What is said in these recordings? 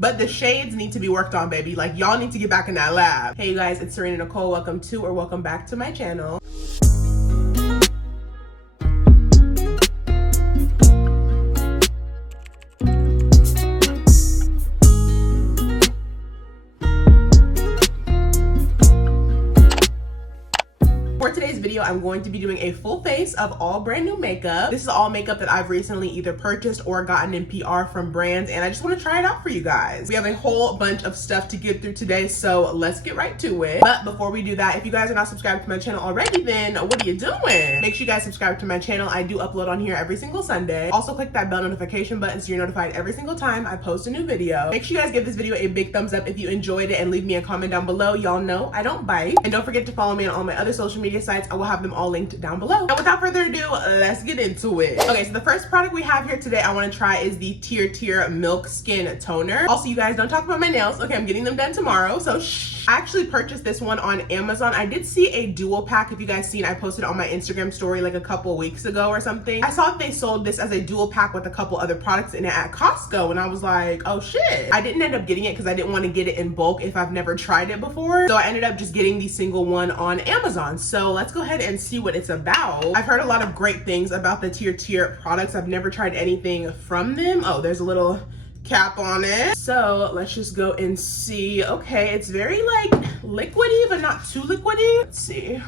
but the shades need to be worked on, baby. Like, y'all need to get back in that lab. Hey you guys, it's Serena Nicole. Welcome to or welcome back to my channel. For today's video, I'm going to be doing a full face of all brand new makeup. This is all makeup that I've recently either purchased or gotten in PR from brands, and I just want to try it out for you guys. We have a whole bunch of stuff to get through today, so let's get right to it. But before we do that, if you guys are not subscribed to my channel already, then what are you doing? Make sure you guys subscribe to my channel. I do upload on here every single Sunday. Also click that bell notification button so you're notified every single time I post a new video. Make sure you guys give this video a big thumbs up if you enjoyed it and leave me a comment down below. Y'all know I don't bite. And don't forget to follow me on all my other social media sites. I will have them all linked down below. And without further ado, let's get into it. Okay, so the first product we have here today I want to try is the Tir Tir Milk Skin Toner. Also, you guys don't talk about my nails. Okay, I'm getting them done tomorrow, so shh. I actually purchased this one on Amazon. I did see a dual pack. If you guys seen, I posted on my Instagram story like a couple weeks ago or something. I saw they sold this as a dual pack with a couple other products in it at Costco, and I was like, oh shit. I didn't end up getting it because I didn't want to get it in bulk if I've never tried it before. So I ended up just getting the single one on Amazon. So let's go ahead and see what it's about. I've heard a lot of great things about the Tir Tir products. I've never tried anything from them. Oh, there's a little cap on it. So let's just go and see. Okay, it's very like liquidy, but not too liquidy. Let's see.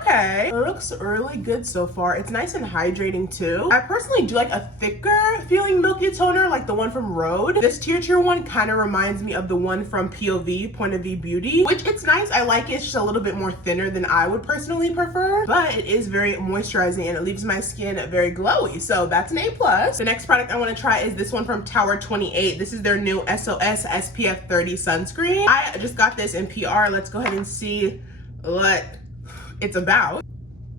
Okay. It looks really good so far. It's nice and hydrating too. I personally do like a thicker feeling milky toner like the one from Rhode. This Tir Tir one kind of reminds me of the one from POV, Point of View Beauty, which it's nice. I like it. It's just a little bit more thinner than I would personally prefer, but it is very moisturizing and it leaves my skin very glowy. So that's an A+. The next product I want to try is this one from Tower 28. This is their new SOS SPF 30 sunscreen. I just got this in PR. Let's go ahead and see what it's about.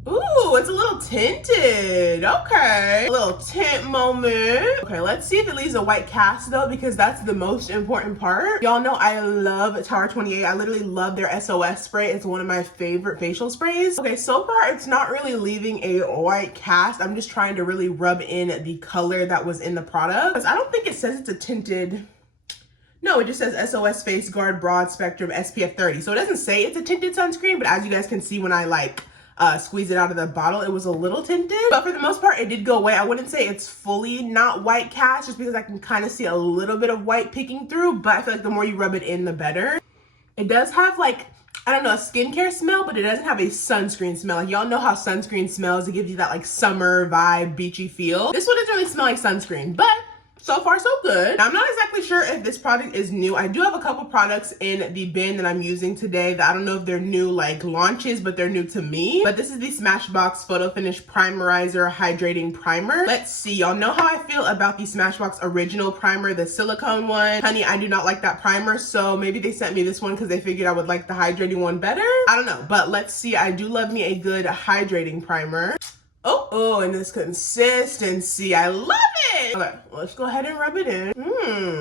Ooh, it's a little tinted. Okay, a little tint moment. Okay, let's see if it leaves a white cast though, because that's the most important part. Y'all know I love Tower 28. I literally love their SOS spray. It's one of my favorite facial sprays. Okay, so far it's not really leaving a white cast. I'm just trying to really rub in the color that was in the product, because I don't think it says it's a tinted. No, it just says SOS Face Guard Broad Spectrum SPF 30. So it doesn't say it's a tinted sunscreen, but as you guys can see when I like squeeze it out of the bottle, it was a little tinted. But for the most part, it did go away. I wouldn't say it's fully not white cast just because I can kind of see a little bit of white peeking through, but I feel like the more you rub it in, the better. It does have like, I don't know, a skincare smell, but it doesn't have a sunscreen smell. Like y'all know how sunscreen smells. It gives you that like summer vibe, beachy feel. This one doesn't really smell like sunscreen, but so far so good. Now, I'm not exactly sure if this product is new. I do have a couple products in the bin that I'm using today that I don't know if they're new like launches, but they're new to me. But this is the Smashbox Photo Finish Primerizer Hydrating Primer. Let's see, y'all know how I feel about the Smashbox original primer, the silicone one. Honey, I do not like that primer, so maybe they sent me this one because they figured I would like the hydrating one better. I don't know, but let's see. I do love me a good hydrating primer. Oh, and this consistency, I love it. Okay, let's go ahead and rub it in.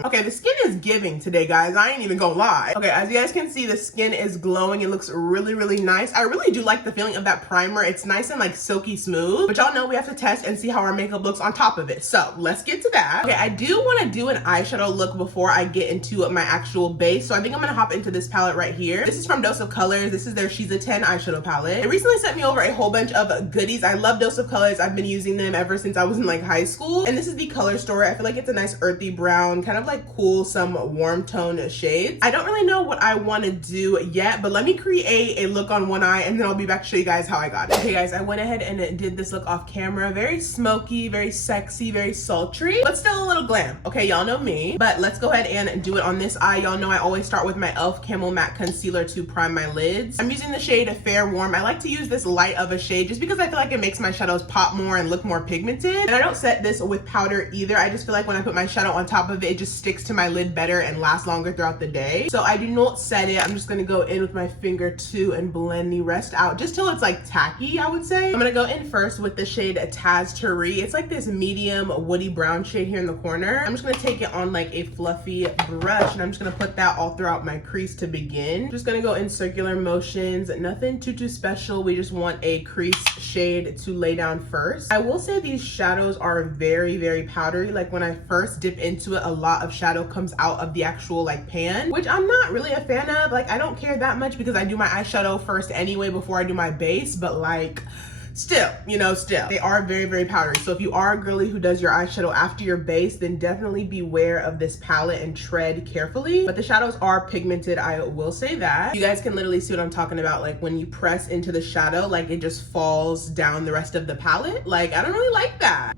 Okay, the skin is giving today, guys. I ain't even gonna lie. Okay, as you guys can see, the skin is glowing. It looks really, really nice. I really do like the feeling of that primer. It's nice and like silky smooth, but y'all know we have to test and see how our makeup looks on top of it. So let's get to that. Okay, I do want to do an eyeshadow look before I get into my actual base. So I think I'm gonna hop into this palette right here. This is from Dose of Colors. This is their She's a 10 eyeshadow palette. They recently sent me over a whole bunch of goodies. I love Dose of Colors. I've been using them ever since I was in like high school. And this is the color story. I feel like it's a nice earthy brown, kind of like cool, some warm tone shades. I don't really know what I want to do yet, but let me create a look on one eye and then I'll be back to show you guys how I got it. Okay guys, I went ahead and did this look off camera. Very smoky, very sexy, very sultry, but still a little glam. Okay, y'all know me, but let's go ahead and do it on this eye. Y'all know I always start with my e.l.f. Camo Matte Concealer to prime my lids. I'm using the shade Fair Warm. I like to use this light of a shade just because I feel like it makes my shadows pop more and look more pigmented. And I don't set this with powder either. I just feel like when I put my shadow on top of it, it just sticks to my lid better and lasts longer throughout the day. So I do not set it. I'm just gonna go in with my finger too and blend the rest out just till it's like tacky, I would say. I'm gonna go in first with the shade Taz Tari. It's like this medium woody brown shade here in the corner. I'm just gonna take it on like a fluffy brush and I'm just gonna put that all throughout my crease to begin. Just gonna go in circular motions, nothing too special. We just want a crease shade to lay down first. I will say these shadows are very, very powdery. Like when I first dip into it, a lot of shadow comes out of the actual like pan, which I'm not really a fan of. Like I don't care that much because I do my eyeshadow first anyway before I do my base, but like still, you know, they are very, very powdery. So if you are a girly who does your eyeshadow after your base, then definitely beware of this palette and tread carefully. But the shadows are pigmented, I will say that. You guys can literally see what I'm talking about. Like when you press into the shadow, like it just falls down the rest of the palette. Like I don't really like that.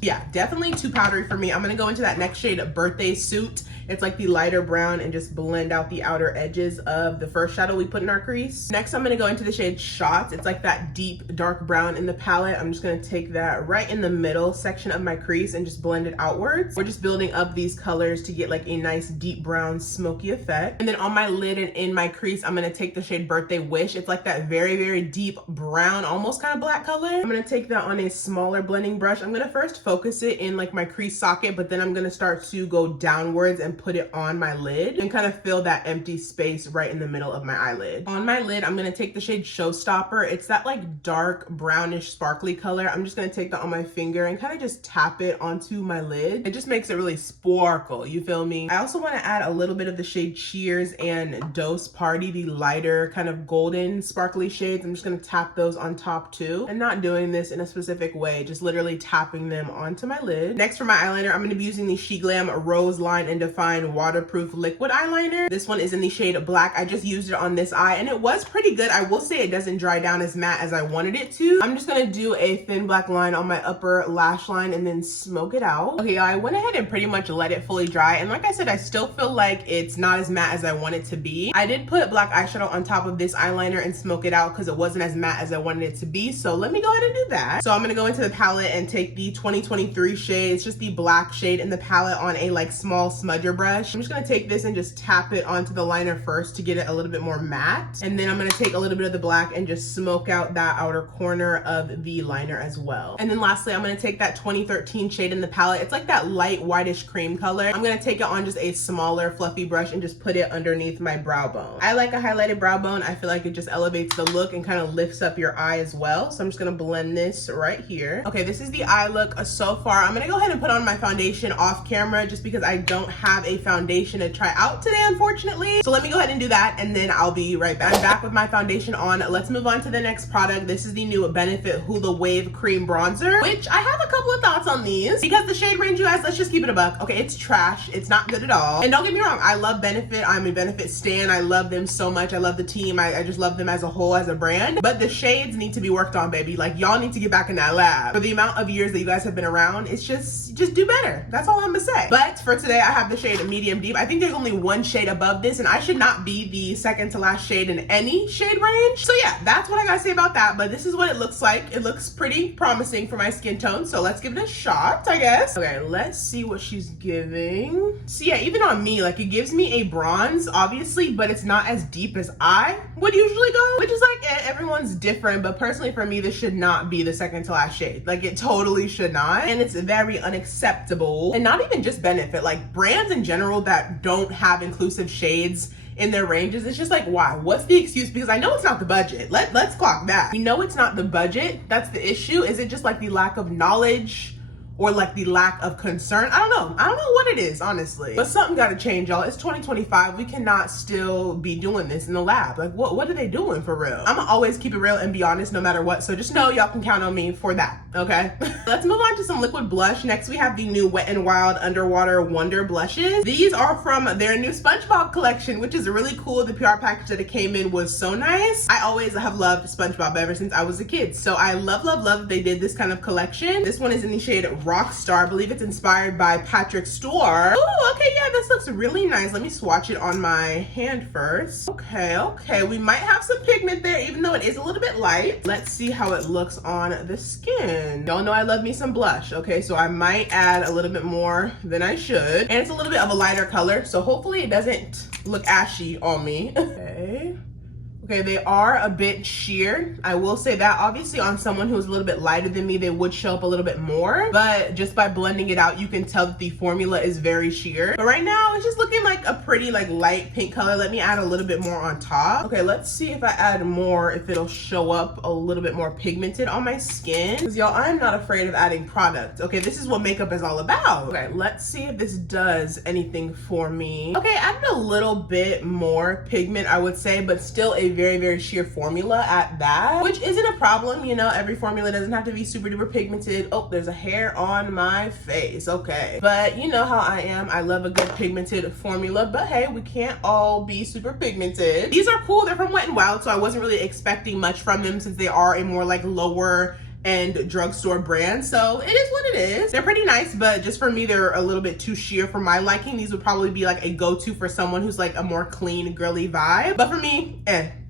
Yeah, definitely too powdery for me. I'm gonna go into that next shade, Birthday Suit. It's like the lighter brown, and just blend out the outer edges of the first shadow we put in our crease. Next, I'm gonna go into the shade Shots. It's like that deep dark brown in the palette. I'm just gonna take that right in the middle section of my crease and just blend it outwards. We're just building up these colors to get like a nice deep brown smoky effect. And then on my lid and in my crease, I'm gonna take the shade Birthday Wish. It's like that very, very deep brown, almost kind of black color. I'm gonna take that on a smaller blending brush. I'm gonna first focus it in like my crease socket, but then I'm gonna start to go downwards and put it on my lid and kind of fill that empty space right in the middle of my eyelid. On my lid, I'm gonna take the shade Showstopper. It's that like dark brownish sparkly color. I'm just gonna take that on my finger and kind of just tap it onto my lid. It just makes it really sparkle, you feel me? I also wanna add a little bit of the shade Cheers and Dose Party, the lighter kind of golden sparkly shades. I'm just gonna tap those on top too, and not doing this in a specific way, just literally tapping them onto my lid. Next for my eyeliner, I'm gonna be using the Glam Rose Line and Define waterproof liquid eyeliner. This one is in the shade Black. I just used it on this eye and it was pretty good. I will say it doesn't dry down as matte as I wanted it to. I'm just gonna do a thin black line on my upper lash line and then smoke it out. Okay, I went ahead and pretty much let it fully dry, and like I said, I still feel like it's not as matte as I want it to be. I did put black eyeshadow on top of this eyeliner and smoke it out because it wasn't as matte as I wanted it to be, so let me go ahead and do that. So I'm gonna go into the palette and take the 2023 shade. It's just the black shade in the palette on a like small smudger brush. I'm just gonna take this and just tap it onto the liner first to get it a little bit more matte, and then I'm gonna take a little bit of the black and just smoke out that outer corner of the liner as well. And then lastly, I'm gonna take that 2013 shade in the palette. It's like that light whitish cream color. I'm gonna take it on just a smaller fluffy brush and just put it underneath my brow bone. I like a highlighted brow bone. I feel like it just elevates the look and kind of lifts up your eye as well. So I'm just gonna blend this right here. Okay, this is the eye look so far. I'm gonna go ahead and put on my foundation off camera just because I don't have a foundation to try out today, unfortunately. So let me go ahead and do that, and then I'll be right back. I'm back with my foundation on. Let's move on to the next product. This is the new Benefit Hula Wave Cream Bronzer, which I have a couple of thoughts on these because the shade range, you guys, let's just keep it a buck. Okay, it's trash. It's not good at all. And don't get me wrong, I love Benefit. I'm a Benefit stan. I love them so much. I love the team. I just love them as a whole, as a brand. But the shades need to be worked on, baby. Like, y'all need to get back in that lab. For the amount of years that you guys have been around, it's just do better. That's all I'm gonna say. But for today, I have the shade Medium Deep. I think there's only one shade above this, and I should not be the second to last shade in any shade range. So yeah, that's what I gotta say about that. But this is what it looks like. It looks pretty promising for my skin tone, so let's give it a shot, I guess. Okay, let's see what she's giving. So yeah, even on me, like, it gives me a bronze, obviously, but it's not as deep as I would usually go, which is like, everyone's different, but personally for me, this should not be the second to last shade. Like, it totally should not, and it's very unacceptable. And not even just Benefit, like brands in general that don't have inclusive shades in their ranges, it's just like, why? What's the excuse? Because I know it's not the budget. Let's clock that. We know it's not the budget. That's the issue. Is it just like the lack of knowledge or like the lack of concern? I don't know. I don't know what it is, honestly. But something gotta change, y'all. It's 2025. We cannot still be doing this in the lab. Like, what are they doing for real? I'ma always keep it real and be honest no matter what. So just know y'all can count on me for that, okay? Let's move on to some liquid blush. Next, we have the new Wet n Wild Underwater Wonder blushes. These are from their new SpongeBob collection, which is really cool. The PR package that it came in was so nice. I always have loved SpongeBob ever since I was a kid. So I love that they did this kind of collection. This one is in the shade Rockstar. I believe it's inspired by Patrick Store. Oh, okay, yeah, this looks really nice. Let me swatch it on my hand first. Okay, we might have some pigment there, even though it is a little bit light. Let's see how it looks on the skin. Y'all know I love me some blush, okay? So I might add a little bit more than I should. And it's a little bit of a lighter color, so hopefully it doesn't look ashy on me. Okay. Okay, they are a bit sheer. I will say that. Obviously on someone who's a little bit lighter than me, they would show up a little bit more, but just by blending it out, you can tell that the formula is very sheer. But right now it's just looking like a pretty like light pink color. Let me add a little bit more on top. Okay, let's see if I add more, if it'll show up a little bit more pigmented on my skin. Because y'all, I'm not afraid of adding product. Okay, this is what makeup is all about. Okay, let's see if this does anything for me. Okay, added a little bit more pigment, I would say, but still a very, very sheer formula at that, which isn't a problem. You know, every formula doesn't have to be super duper pigmented. Oh, there's a hair on my face. Okay, but you know how I am. I love a good pigmented formula, but hey, we can't all be super pigmented. These are cool. They're from Wet n Wild, so I wasn't really expecting much from them since they are a more like lower and drugstore brand, so it is what it is. They're pretty nice, but just for me, they're a little bit too sheer for my liking. These would probably be like a go-to for someone who's like a more clean, girly vibe, but for me,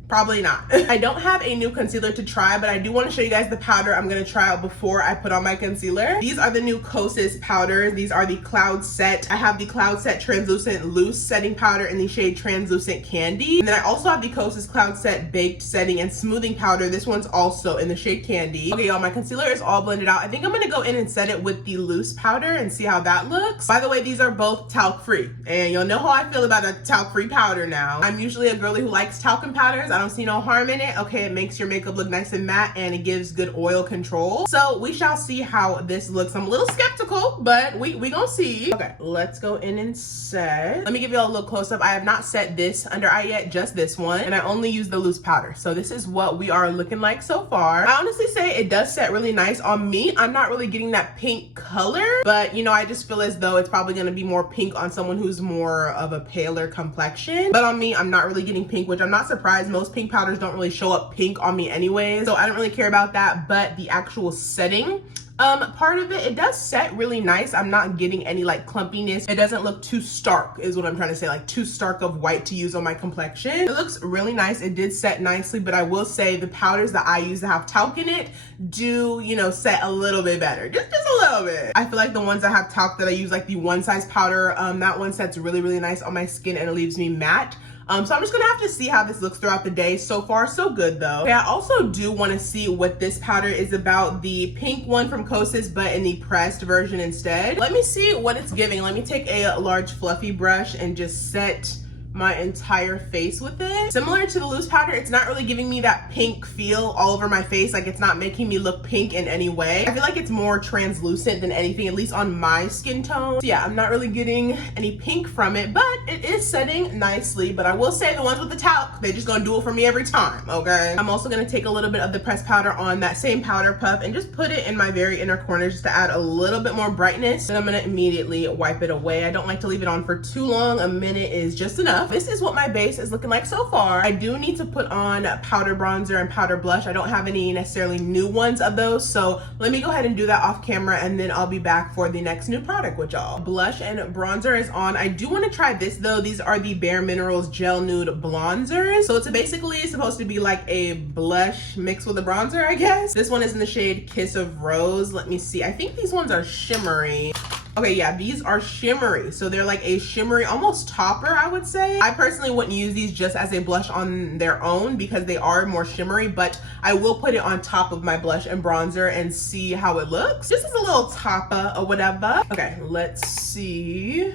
probably not. I don't have a new concealer to try, but I do want to show you guys the powder I'm going to try out before I put on my concealer. These are the new Kosas powders. These are the Cloud Set. I have the Cloud Set Translucent Loose Setting Powder in the shade Translucent Candy. And then I also have the Kosas Cloud Set Baked Setting and Smoothing Powder. This one's also in the shade Candy. Okay, y'all, my concealer is all blended out. I think I'm going to go in and set it with the loose powder and see how that looks. By the way, these are both talc-free. And you'll know how I feel about a talc-free powder now. I'm usually a girly who likes talcum powders. I don't see no harm in it. Okay, it makes your makeup look nice and matte and it gives good oil control. So we shall see how this looks. I'm a little skeptical, but we gonna see. Okay, let's go in and set. Let me give you all a little close up. I have not set this under eye yet, just this one. And I only use the loose powder. So this is what we are looking like so far. I honestly say it does set really nice on me. I'm not really getting that pink color, but you know, I just feel as though it's probably gonna be more pink on someone who's more of a paler complexion. But on me, I'm not really getting pink, which I'm not surprised. Most pink powders don't really show up pink on me anyway, so I don't really care about that. But the actual setting part of it does set really nice. I'm not getting any like clumpiness. It doesn't look too stark is what I'm trying to say, like too stark of white to use on my complexion. It looks really nice. It did set nicely, but I will say the powders that I use that have talc in it do, you know, set a little bit better, just a little bit. I feel like the ones that have talc that I use, like the one size powder, that one sets really, really nice on my skin and it leaves me matte. So I'm just gonna have to see how this looks throughout the day. So far, so good though. Okay, I also do wanna see what this powder is about, the pink one from Kosas, but in the pressed version instead. Let me see what it's giving. Let me take a large fluffy brush and just set my entire face with it. Similar to the loose powder, it's not really giving me that pink feel all over my face. Like it's not making me look pink in any way. I feel like it's more translucent than anything, at least on my skin tone. So yeah, I'm not really getting any pink from it, but it is setting nicely. But I will say the ones with the talc, they're just gonna do it for me every time, okay? I'm also gonna take a little bit of the pressed powder on that same powder puff and just put it in my very inner corner just to add a little bit more brightness. Then I'm gonna immediately wipe it away. I don't like to leave it on for too long. A minute is just enough. This is what my base is looking like so far. I do need to put on powder bronzer and powder blush. I don't have any necessarily new ones of those, so let me go ahead and do that off camera and then I'll be back for the next new product with y'all. Blush and bronzer is on. I do want to try this though. These are the Bare Minerals Gel Nude Blonzers. So it's basically supposed to be like a blush mixed with a bronzer, I guess. This one is in the shade Kiss of Rose. Let me see. I think these ones are shimmery. Okay, yeah, these are shimmery. So they're like a shimmery, almost topper, I would say. I personally wouldn't use these just as a blush on their own because they are more shimmery, but I will put it on top of my blush and bronzer and see how it looks. Just as a little topper or whatever. Okay, let's see.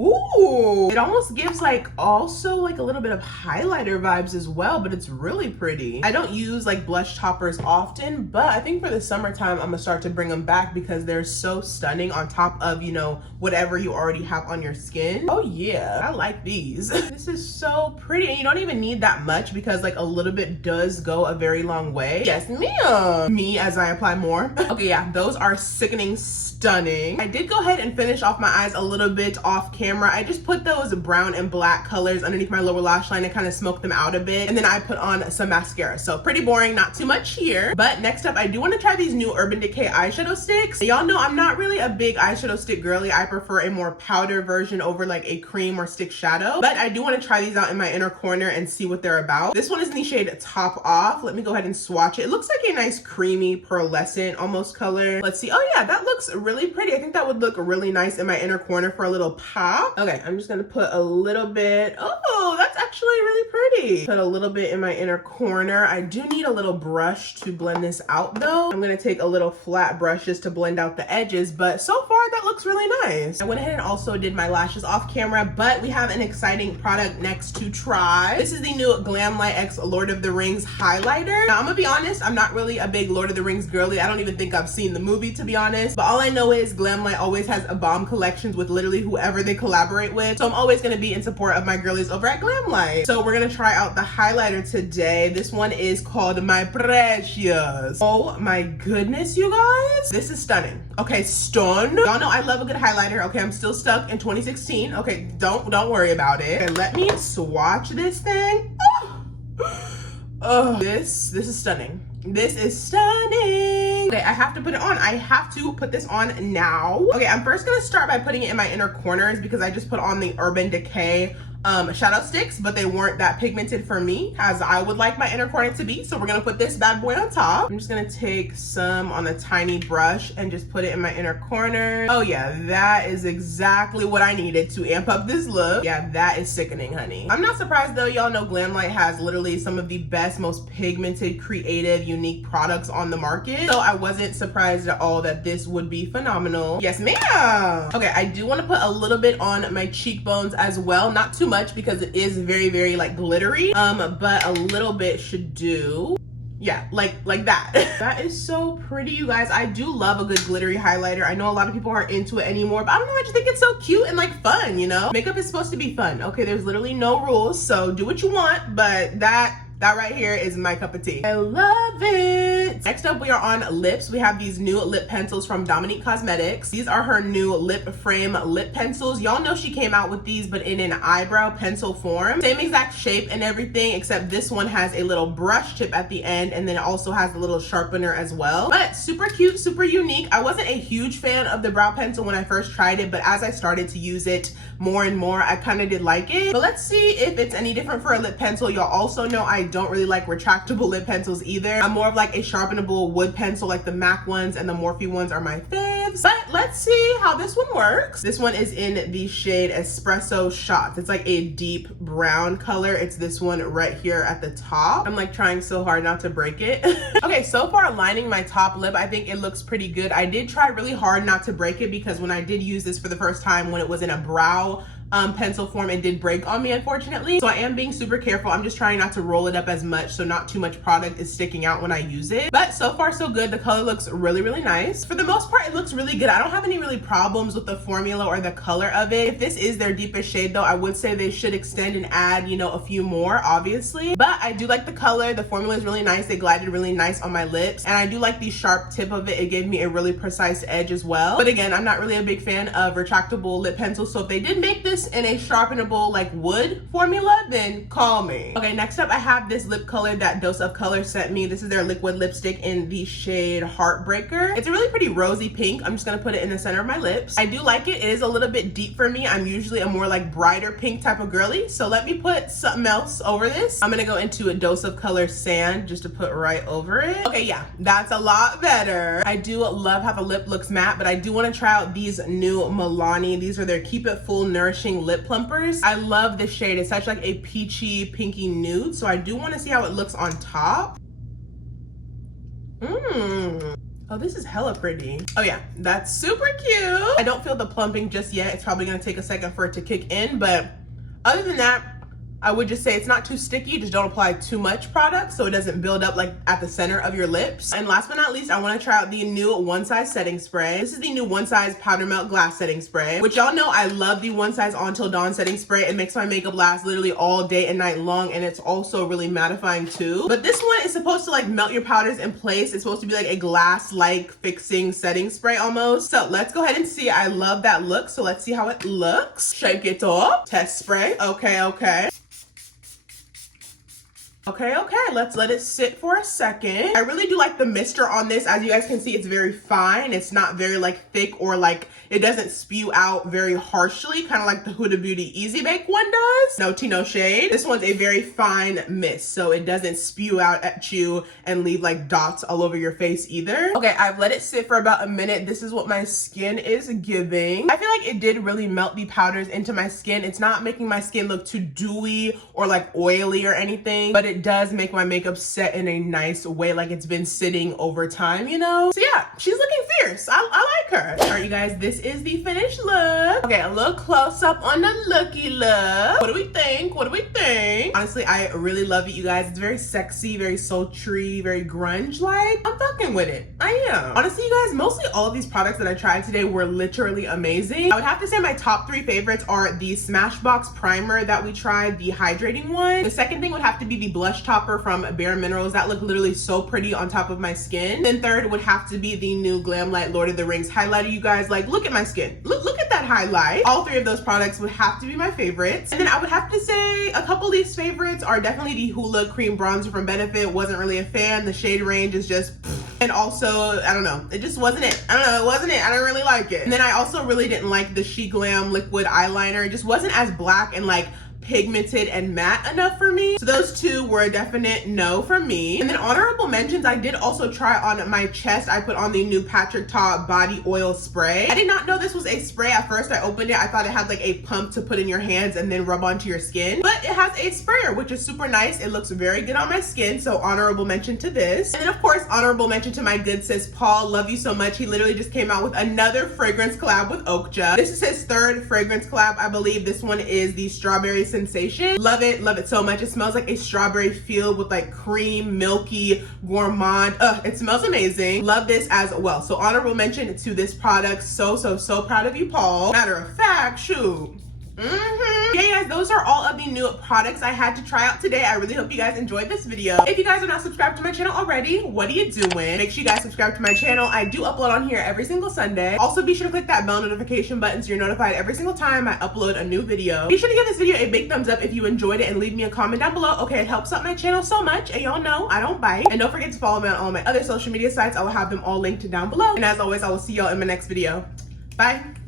Ooh, it almost gives like also like a little bit of highlighter vibes as well, but it's really pretty. I don't use like blush toppers often, but I think for the summertime, I'm gonna start to bring them back because they're so stunning on top of, you know, whatever you already have on your skin. Oh yeah, I like these. This is so pretty, and you don't even need that much because like a little bit does go a very long way. Yes, ma'am. Me as I apply more. Okay, yeah, those are sickening stunning. I did go ahead and finish off my eyes a little bit off camera. I just put those brown and black colors underneath my lower lash line and kind of smoked them out a bit. And then I put on some mascara. So pretty boring, not too much here. But next up, I do want to try these new Urban Decay eyeshadow sticks. Y'all know I'm not really a big eyeshadow stick girly. I prefer a more powder version over like a cream or stick shadow. But I do want to try these out in my inner corner and see what they're about. This one is in the shade Top Off. Let me go ahead and swatch it. It looks like a nice creamy pearlescent almost color. Let's see. Oh yeah, that looks really pretty. I think that would look really nice in my inner corner for a little pop. Okay, I'm just gonna put a little bit. Oh, that's actually really pretty. Put a little bit in my inner corner. I do need a little brush to blend this out though. I'm gonna take a little flat brush just to blend out the edges, but so far that looks really nice. I went ahead and also did my lashes off camera, but we have an exciting product next to try. This is the new Glam Light X Lord of the Rings highlighter. Now I'm gonna be honest, I'm not really a big Lord of the Rings girly. I don't even think I've seen the movie, to be honest, but all I know is Glam Light always has a bomb collections with literally whoever they collaborate with, so I'm always gonna be in support of my girlies over at Glam Light. So we're gonna try out the highlighter today. This one is called My Precious. Oh my goodness, you guys, this is stunning. Okay, stun. Y'all know I love a good highlighter. Okay, I'm still stuck in 2016. Okay, don't worry about it. Okay, let me swatch this thing. Oh, this is stunning. This is stunning. Okay, I have to put it on. I have to put this on now. Okay, I'm first gonna start by putting it in my inner corners because I just put on the Urban Decay shadow sticks, but they weren't that pigmented for me as I would like my inner corner to be. So we're gonna put this bad boy on top. I'm just gonna take some on a tiny brush and just put it in my inner corner. Oh yeah, that is exactly what I needed to amp up this look. Yeah, that is sickening, honey. I'm not surprised though. Y'all know Glam Light has literally some of the best, most pigmented, creative, unique products on the market. So I wasn't surprised at all that this would be phenomenal. Yes, ma'am. Okay, I do want to put a little bit on my cheekbones as well. Not too much because it is very, very like glittery, but a little bit should do. Yeah, like that. That is so pretty, you guys. I do love a good glittery highlighter. I know a lot of people aren't into it anymore, but I don't know, I just think it's so cute and like fun, you know? Makeup is supposed to be fun. Okay, there's literally no rules, so do what you want, but that right here is my cup of tea. I love it. Next up, we are on lips. We have these new lip pencils from Dominique Cosmetics. These are her new lip frame lip pencils. Y'all know she came out with these, but in an eyebrow pencil form. Same exact shape and everything, except this one has a little brush tip at the end, and then it also has a little sharpener as well. But super cute, super unique. I wasn't a huge fan of the brow pencil when I first tried it, but as I started to use it more and more, I kind of did like it. But let's see if it's any different for a lip pencil. Y'all also know I don't really like retractable lip pencils either. I'm more of like a sharpenable wood pencil, like the MAC ones and the Morphe ones are my faves. But let's see how this one works. This one is in the shade Espresso Shots. It's like a deep brown color. It's this one right here at the top. I'm like trying so hard not to break it. Okay, so far lining my top lip, I think it looks pretty good. I did try really hard not to break it because when I did use this for the first time when it was in a brow pencil form, it did break on me, unfortunately. So I am being super careful. I'm just trying not to roll it up as much so not too much product is sticking out when I use it. But so far so good. The color looks really, really nice. For the most part, it looks really good. I don't have any really problems with the formula or the color of it. If this is their deepest shade though, I would say they should extend and add, you know, a few more, obviously. But I do like the color. The formula is really nice. They glided really nice on my lips. And I do like the sharp tip of it. It gave me a really precise edge as well. But again, I'm not really a big fan of retractable lip pencils. So if they did make this in a sharpenable like wood formula, then call me. Okay, next up I have this lip color that Dose of Color sent me. This is their liquid lipstick in the shade Heartbreaker. It's a really pretty rosy pink. I'm just gonna put it in the center of my lips. I do like it. It is a little bit deep for me. I'm usually a more like brighter pink type of girly, so let me put something else over this. I'm gonna go into a Dose of Color Sand just to put right over it. Okay, yeah, that's a lot better. I do love how the lip looks matte, but I do want to try out these new Milani. These are their Keep It Full Nourishing Lip Plumpers. I love this shade. It's such like a peachy pinky nude, so I do want to see how it looks on top. Oh, this is hella pretty. Oh yeah, that's super cute. I don't feel the plumping just yet. It's probably gonna take a second for it to kick in, but other than that, I would just say it's not too sticky. Just don't apply too much product so it doesn't build up like at the center of your lips. And last but not least, I want to try out the new One Size setting spray. This is the new One Size Powder Melt Glass setting spray, which y'all know I love the One Size On Till Dawn setting spray. It makes my makeup last literally all day and night long, and it's also really mattifying too. But this one is supposed to like melt your powders in place. It's supposed to be like a glass-like fixing setting spray almost. So let's go ahead and see. I love that look, so let's see how it looks. Shake it off. Test spray. Okay. Okay, let's let it sit for a second. I really do like the mister on this. As you guys can see, it's very fine. It's not very like thick or like it doesn't spew out very harshly, kind of like the Huda Beauty Easy Bake one does. No tea, no shade. This one's a very fine mist, so it doesn't spew out at you and leave like dots all over your face either. Okay, I've let it sit for about a minute. This is what my skin is giving. I feel like it did really melt the powders into my skin. It's not making my skin look too dewy or like oily or anything, but it does make my makeup set in a nice way, like it's been sitting over time, you know? So yeah, she's looking fierce. I like her. All right, you guys, this is the finished look. Okay, a little close up on the looky look. What do we think? What do we think? Honestly, I really love it, you guys. It's very sexy, very sultry, very grunge-like. I'm fucking with it. I am. Honestly, you guys, mostly all of these products that I tried today were literally amazing. I would have to say my top 3 favorites are the Smashbox primer that we tried, the hydrating one. The second thing would have to be the blush topper from Bare Minerals. That looked literally so pretty on top of my skin. Then third would have to be the new Glam Light Lord of the Rings highlighter. You guys, like, look at my skin. Look at that highlight. All 3 of those products would have to be my favorites. And then I would have to say a couple least favorites are definitely the Hoola Cream Bronzer from Benefit. Wasn't really a fan. The shade range is just and also, I don't know, it just wasn't it. I don't know, it wasn't it. I didn't really like it. And then I also really didn't like the She Glam liquid eyeliner. It just wasn't as black and like pigmented and matte enough for me. So those 2 were a definite no from me. And then honorable mentions, I did also try on my chest. I put on the new Patrick Ta body oil spray. I did not know this was a spray at first. I opened it, I thought it had like a pump to put in your hands and then rub onto your skin, but it has a sprayer, which is super nice. It looks very good on my skin, so honorable mention to this. And then of course, honorable mention to my good sis Paul. Love you so much. He literally just came out with another fragrance collab with Okja. This is his 3rd fragrance collab, I believe. This one is the Strawberry Sensation. Love it so much. It smells like a strawberry field with like cream, milky, gourmand. It smells amazing. Love this as well. So honorable mention to this product. So proud of you, Paul. Matter of fact, shoot. Okay, guys, those are all of the new products I had to try out today. I really hope you guys enjoyed this video. If you guys are not subscribed to my channel already, what are you doing? Make sure you guys subscribe to my channel. I do upload on here every single Sunday. Also, be sure to click that bell notification button so you're notified every single time I upload a new video. Be sure to give this video a big thumbs up if you enjoyed it and leave me a comment down below. Okay, it helps out my channel so much, and y'all know I don't bite. And don't forget to follow me on all my other social media sites. I will have them all linked down below. And as always, I will see y'all in my next video. Bye.